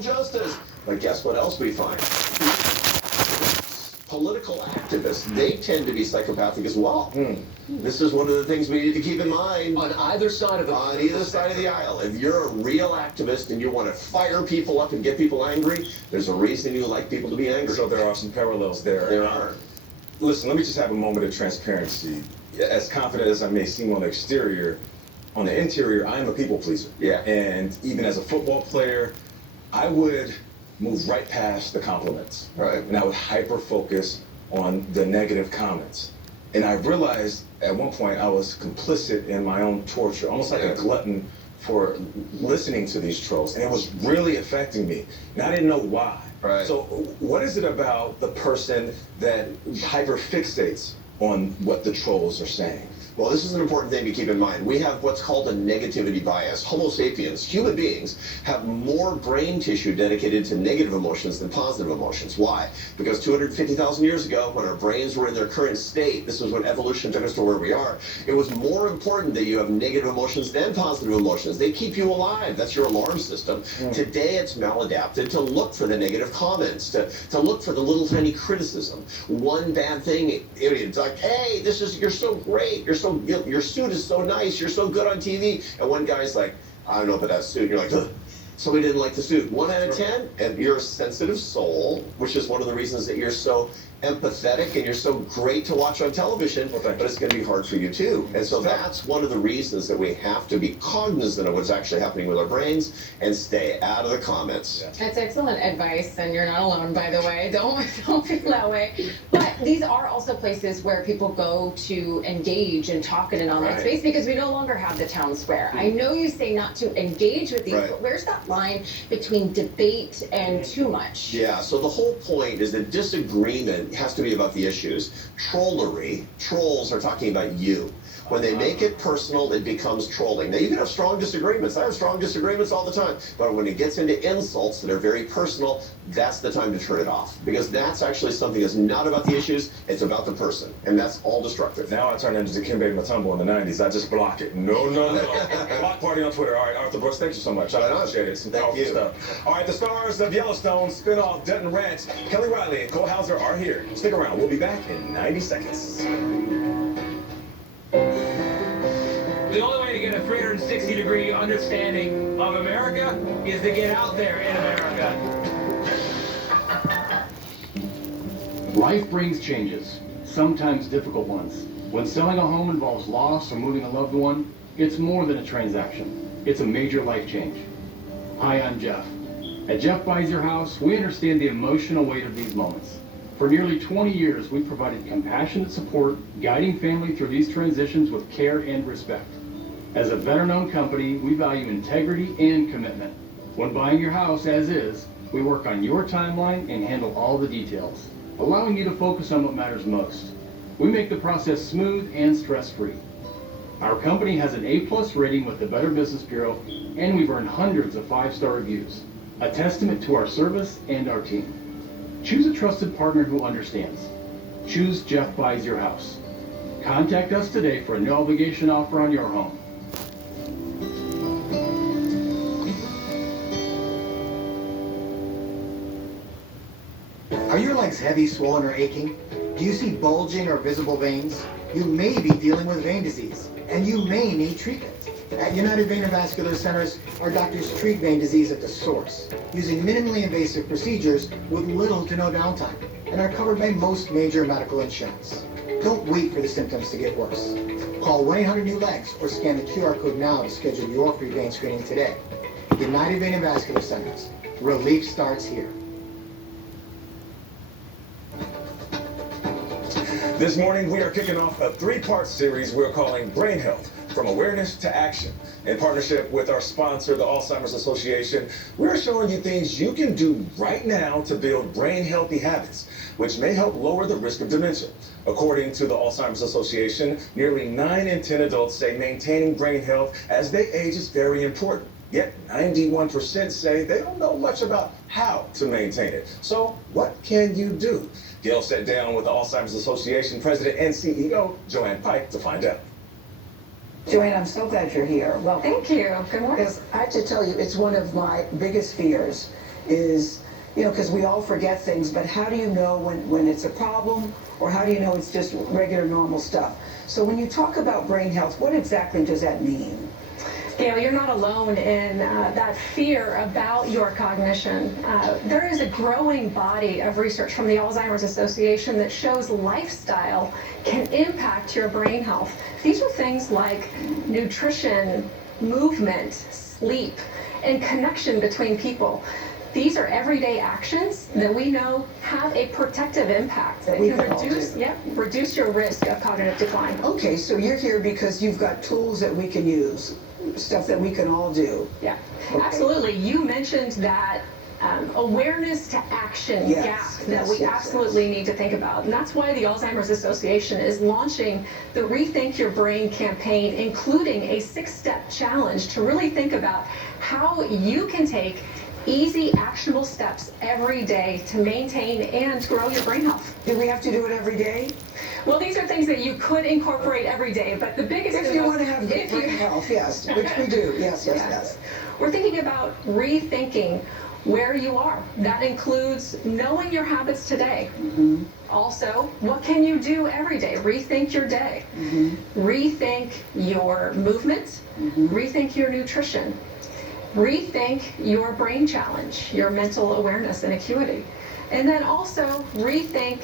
justice. But guess what else we find? Political activists, they tend to be psychopathic as well. This is one of the things we need to keep in mind. On either side of the aisle. If you're a real activist and you want to fire people up and get people angry, there's a reason you like people to be angry. So there are some parallels there. There are. Listen, let me just have a moment of transparency. As confident as I may seem on the exterior, on the interior, I am a people pleaser. Yeah. And even as a football player, I would move right past the compliments. Right. And I would hyper focus on the negative comments. And I realized at one point I was complicit in my own torture, almost like a glutton for listening to these trolls. And it was really affecting me. And I didn't know why. Right. So what is it about the person that hyper fixates on what the trolls are saying? Well, this is an important thing to keep in mind. We have what's called a negativity bias. Homo sapiens, human beings, have more brain tissue dedicated to negative emotions than positive emotions. Why? Because 250,000 years ago, when our brains were in their current state, this is when evolution took us to where we are, it was more important that you have negative emotions than positive emotions. They keep you alive. That's your alarm system. Today, it's maladapted to look for the negative comments, to look for the little tiny criticism. One bad thing, it's like, hey, you're so great, your suit is so nice, you're so good on TV. And one guy's like, I don't know about that suit. You're like, ugh. Somebody didn't like the suit. 1 out of 10, and you're a sensitive soul, which is one of the reasons that you're so empathetic and you're so great to watch on television, but it's going to be hard for you too. And so that's one of the reasons that we have to be cognizant of what's actually happening with our brains and stay out of the comments. That's excellent advice, and you're not alone, by the way. Don't feel that way. But these are also places where people go to engage and talk in an online space because we no longer have the town square. I know you say not to engage with these, but where's that line between debate and too much? Yeah, so the whole point is that disagreement has to be about the issues. Trolls are talking about you. When they make it personal, it becomes trolling. Now, you can have strong disagreements. I have strong disagreements all the time. But when it gets into insults that are very personal, that's the time to turn it off. Because that's actually something that's not about the issues, it's about the person. And that's all destructive. Now I turn into Dikembe Mutombo in the 90s. I just block it. No. Block party on Twitter. All right, Arthur Brooks, thank you so much. I appreciate it. Some powerful stuff. All right, the stars of Yellowstone spinoff Dutton Ranch, Kelly Riley and Cole Hauser are here. Stick around. We'll be back in 90 seconds. The only way to get a 360-degree understanding of America is to get out there in America. Life brings changes, sometimes difficult ones. When selling a home involves loss or moving a loved one, it's more than a transaction. It's a major life change. Hi, I'm Jeff. At Jeff Buys Your House, we understand the emotional weight of these moments. For nearly 20 years, we've provided compassionate support, guiding family through these transitions with care and respect. As a veteran-owned company, we value integrity and commitment. When buying your house as is, we work on your timeline and handle all the details, allowing you to focus on what matters most. We make the process smooth and stress-free. Our company has an A+ rating with the Better Business Bureau, and we've earned hundreds of 5-star reviews, a testament to our service and our team. Choose a trusted partner who understands. Choose Jeff Buys Your House. Contact us today for a no obligation offer on your home. Are your legs heavy, swollen, or aching? Do you see bulging or visible veins? You may be dealing with vein disease, and you may need treatment. At United Vein and Vascular Centers, our doctors treat vein disease at the source, using minimally invasive procedures with little to no downtime, and are covered by most major medical insurance. Don't wait for the symptoms to get worse. Call 1-800-NEW-LEGS or scan the QR code now to schedule your free vein screening today. United Vein and Vascular Centers. Relief starts here. This morning, we are kicking off a 3-part series we're calling Brain Health, From Awareness to Action. In partnership with our sponsor, the Alzheimer's Association, we're showing you things you can do right now to build brain-healthy habits, which may help lower the risk of dementia. According to the Alzheimer's Association, nearly 9 in 10 adults say maintaining brain health as they age is very important. Yet 91% say they don't know much about how to maintain it. So what can you do? Gail sat down with the Alzheimer's Association President and CEO, Joanne Pike, to find out. Joanne, I'm so glad you're here. Well, thank you. Good morning. Because I have to tell you, it's one of my biggest fears is, because we all forget things, but how do you know when it's a problem, or how do you know it's just regular normal stuff? So when you talk about brain health, what exactly does that mean? Gail, you're not alone in that fear about your cognition. There is a growing body of research from the Alzheimer's Association that shows lifestyle can impact your brain health. These are things like nutrition, movement, sleep, and connection between people. These are everyday actions that we know have a protective impact that we can can all reduce your risk of cognitive decline. Okay, so you're here because you've got tools that we can use, stuff that we can all do. Yeah, Okay. absolutely. You mentioned that awareness to action Yes, gap that yes, we yes, absolutely need to think about. And that's why the Alzheimer's Association is launching the Rethink Your Brain campaign, including a 6-step challenge to really think about how you can take easy, actionable steps every day to maintain and grow your brain health. Do we have to do it every day? Well, these are things that you could incorporate every day, but the biggest If and you most- want to have good if you- brain health, yes, which we do. Yes, yes, yes. We're thinking about rethinking where you are. That includes knowing your habits today. Also, what can you do every day? Rethink your day. Rethink your movement. Rethink your nutrition. Rethink your brain challenge, your mental awareness and acuity. And then also rethink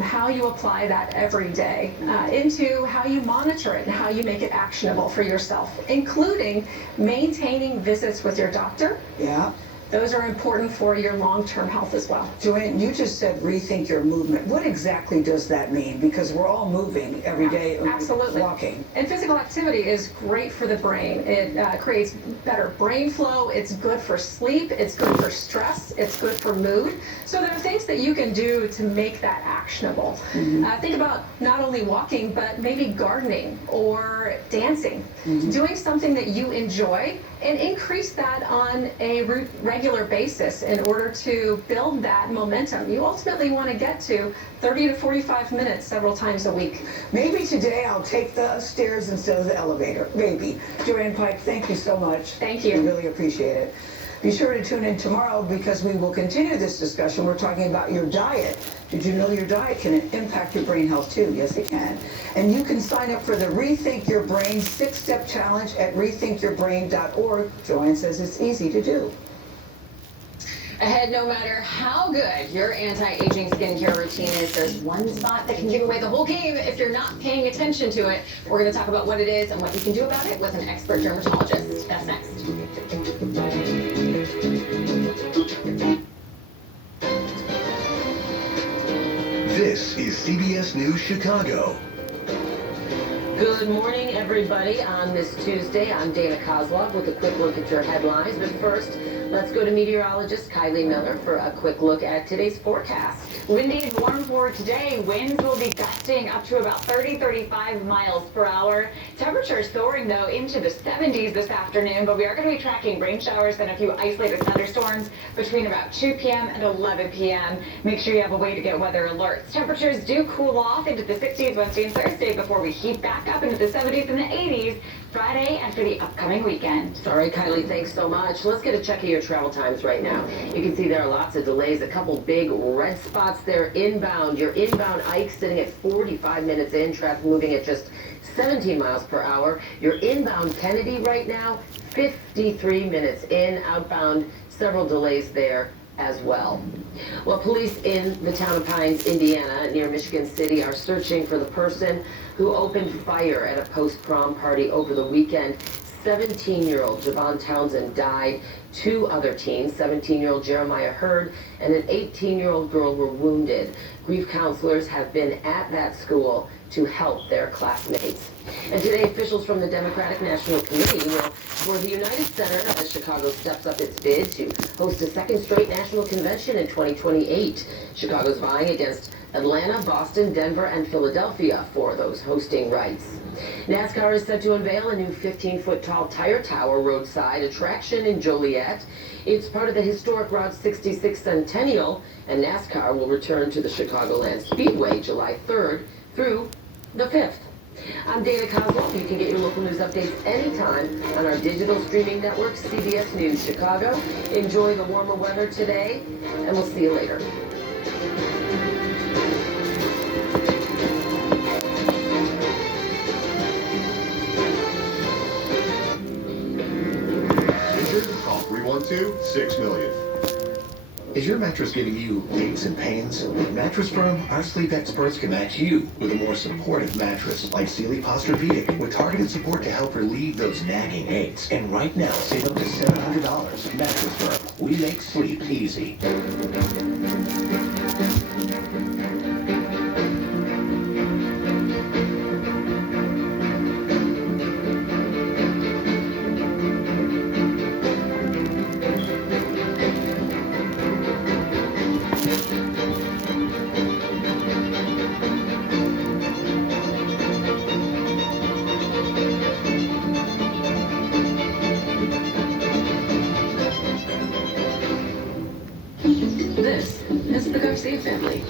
how you apply that every day into how you monitor it and how you make it actionable for yourself, including maintaining visits with your doctor. Yeah. Those are important for your long-term health as well. Joanne, you just said rethink your movement. What exactly does that mean? Because we're all moving every day, Absolutely. walking. And physical activity is great for the brain. It creates better brain flow. It's good for sleep. It's good for stress. It's good for mood. So there are things that you can do to make that actionable. Think about not only walking, but maybe gardening or dancing. Doing something that you enjoy and increase that on a regular basis in order to build that momentum. You ultimately want to get to 30 to 45 minutes several times a week. Maybe today I'll take the stairs instead of the elevator. Maybe. Joanne Pike, thank you so much. Thank you. We really appreciate it. Be sure to tune in tomorrow because we will continue this discussion. We're talking about your diet. Did you know your diet can impact your brain health too? Yes, it can. And you can sign up for the Rethink Your Brain 6-Step Challenge at rethinkyourbrain.org. Joanne says it's easy to do. Ahead, no matter how good your anti-aging skincare routine is, there's one spot that can give away the whole game if you're not paying attention to it. We're going to talk about what it is and what you can do about it with an expert dermatologist. That's next. This is CBS News Chicago. Good morning, everybody. On this Tuesday, I'm Dana Kozlov with a quick look at your headlines. But first, let's go to meteorologist Kylie Miller for a quick look at today's forecast. Windy and warm for today. Winds will be gusting up to about 30-35 miles per hour. Temperatures soaring, though, into the 70s this afternoon, but we are going to be tracking rain showers and a few isolated thunderstorms between about 2 p.m. and 11 p.m. Make sure you have a way to get weather alerts. Temperatures do cool off into the 60s Wednesday and Thursday before we heat back up into the 70s and the 80s Friday and for the upcoming weekend. All right, Kylie, thanks so much. Let's get a check of your travel times right now. You can see there are lots of delays, a couple big red spots there inbound. Your inbound Ike sitting at 45 minutes in, traffic moving at just 17 miles per hour. Your inbound Kennedy right now, 53 minutes in, outbound, several delays there as well. Well, police in the town of Pines, Indiana, near Michigan City, are searching for the person who opened fire at a post-prom party over the weekend. 17-year-old Javon Townsend died. 2 other teens, 17-year-old Jeremiah Hurd and an 18-year-old girl, were wounded. Grief counselors have been at that school to help their classmates. And today, officials from the Democratic National Committee will tour the United Center as Chicago steps up its bid to host a second straight national convention in 2028. Chicago's vying against Atlanta, Boston, Denver, and Philadelphia for those hosting rights. NASCAR is set to unveil a new 15-foot tall tire tower roadside attraction in Joliet. It's part of the historic Route 66 Centennial, and NASCAR will return to the Chicagoland Speedway July 3rd through the 5th. I'm Dana Kozlov. You can get your local news updates anytime on our digital streaming network, CBS News Chicago. Enjoy the warmer weather today, and we'll see you later. Call 312-6 million. Is your mattress giving you aches and pains? At Mattress Firm, our sleep experts can match you with a more supportive mattress like Sealy Posturepedic with targeted support to help relieve those nagging aches. And right now, save up to $700. Mattress Firm. We make sleep easy. This is the Garcia family.